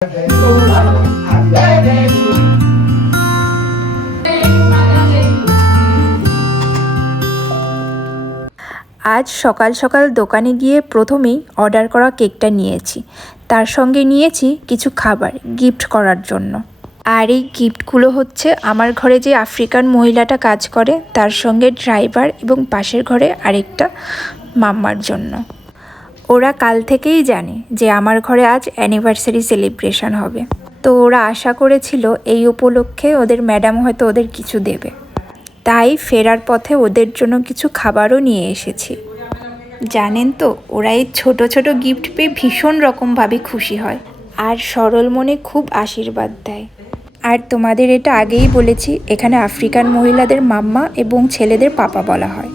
আজ সকাল সকাল দোকানে গিয়ে প্রথমেই অর্ডার করা কেকটা নিয়েছি, তার সঙ্গে নিয়েছি কিছু খাবার গিফট করার জন্য। আর এই গিফটগুলো হচ্ছে আমার ঘরে যে আফ্রিকান মহিলাটা কাজ করে তার সঙ্গে ড্রাইভার এবং পাশের ঘরে আরেকটা মাম্মার জন্য। ওরা কাল থেকেই জানে যে আমার ঘরে আজ অ্যানিভার্সারি সেলিব্রেশন হবে, তো ওরা আশা করেছিল এই উপলক্ষে ওদের ম্যাডাম হয়তো ওদের কিছু দেবে, তাই ফেরার পথে ওদের জন্য কিছু খাবারও নিয়ে এসেছি। জানেন তো, ওরা এই ছোটো ছোটো গিফট পেয়ে ভীষণ রকমভাবে খুশি হয় আর সরল মনে খুব আশীর্বাদ দেয়। আর তোমাদের এটা আগেই বলেছি, এখানে আফ্রিকান মহিলাদের মাম্মা এবং ছেলেদের পাপা বলা হয়।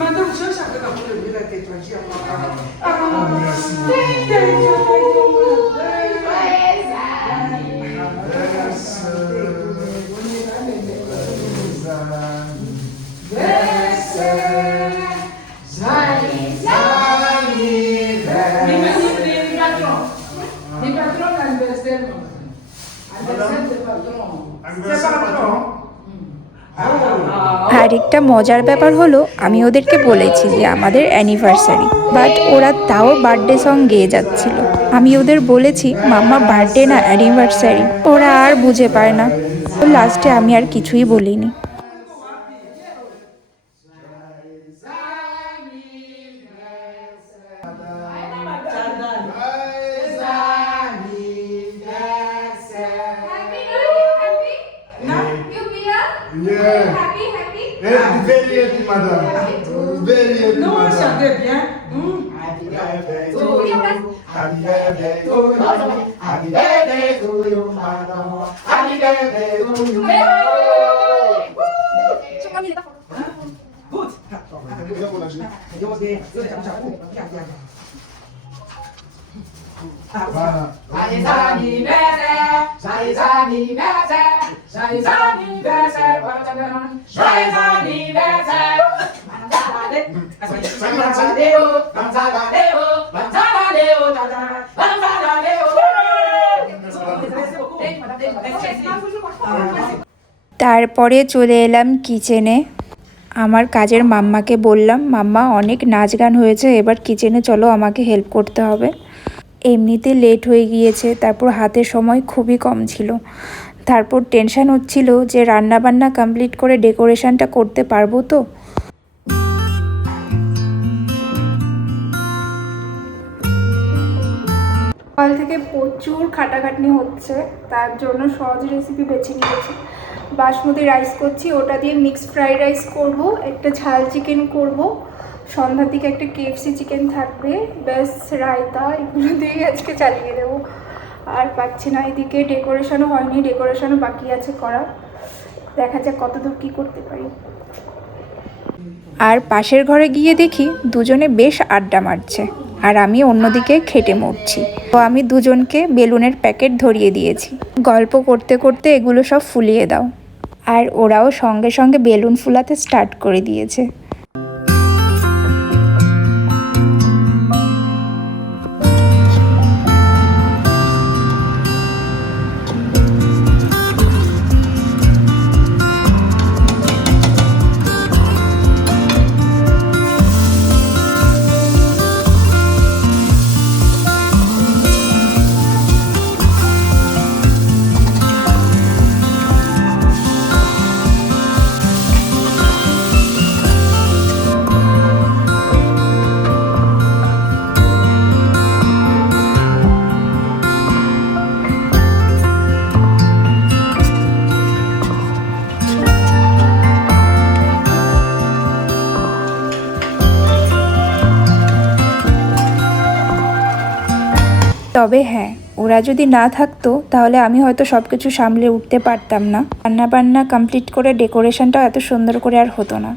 Madame, je savais que vous devez la tétranger. আরেকটা মজার ব্যাপার হলো, আমি ওদেরকে বলেছি যে আমাদের অ্যানিভার্সারি, বাট ওরা তাও বার্থডে সং গেয়ে যাচ্ছিল। আমি ওদের বলেছি মাম্মা বার্থডে না অ্যানিভার্সারি, ওরা আর বুঝে পায় না। তো লাস্টে আমি আর কিছুই বলিনি। Yeah. Happy. Very happy, madam. Very happy, Non, madam. chantez bien. Happy birthday to you. Happy birthday to you. Happy birthday to you, madam. Happy birthday to you. Good. Joyeux anniversaire, joyeux anniversaire, joyeux anniversaire, joyeux anniversaire. তারপরে চলে এলাম কিচেনে। আমার কাজের মাম্মাকে বললাম, মাম্মা অনেক নাচ গান হয়েছে, এবার কিচেনে চলো, আমাকে হেল্প করতে হবে। এমনিতে লেট হয়ে গিয়েছে, তারপর হাতে সময় খুবই কম ছিল। তারপর টেনশন হচ্ছিল যে রান্না বান্না কমপ্লিট করে ডেকোরেশনটা করতে পারবো তো। সকাল থেকে প্রচুর খাটাখাটনি হচ্ছে, তার জন্য সহজ রেসিপি বেছে নিয়েছি। বাসমতি রাইস করছি, ওটা দিয়ে মিক্সড ফ্রাইড রাইস করব, একটা ঝাল চিকেন করব, সন্ধ্যার দিকে একটা কেএফসি চিকেন থাকবে, ব্যাস রায়তা, এগুলো দিয়ে আজকে চালিয়ে দেবো। আর পাচ্ছি না, এদিকে ডেকোরেশনও হয়নি, ডেকোরেশনও বাকি আছে করা, দেখা যাক কতদূর কী করতে পারি। আর পাশের ঘরে গিয়ে দেখি দুজনে বেশ আড্ডা মারছে, আর আমি অন্যদিকে খেটে মরছি। তো আমি দুজনকে বেলুনের প্যাকেট ধরিয়ে দিয়েছি, গল্প করতে করতে এগুলো সব ফুলিয়ে দাও। আর ওরাও সঙ্গে সঙ্গে বেলুন ফুলাতে স্টার্ট করে দিয়েছে। তবে হ্যাঁ, ওরা যদি না থাকতো তাহলে আমি হয়তো সব কিছু সামলে উঠতে পারতাম না, রান্নাবান্না কমপ্লিট করে ডেকোরেশনটাও এত সুন্দর করে আর হতো না।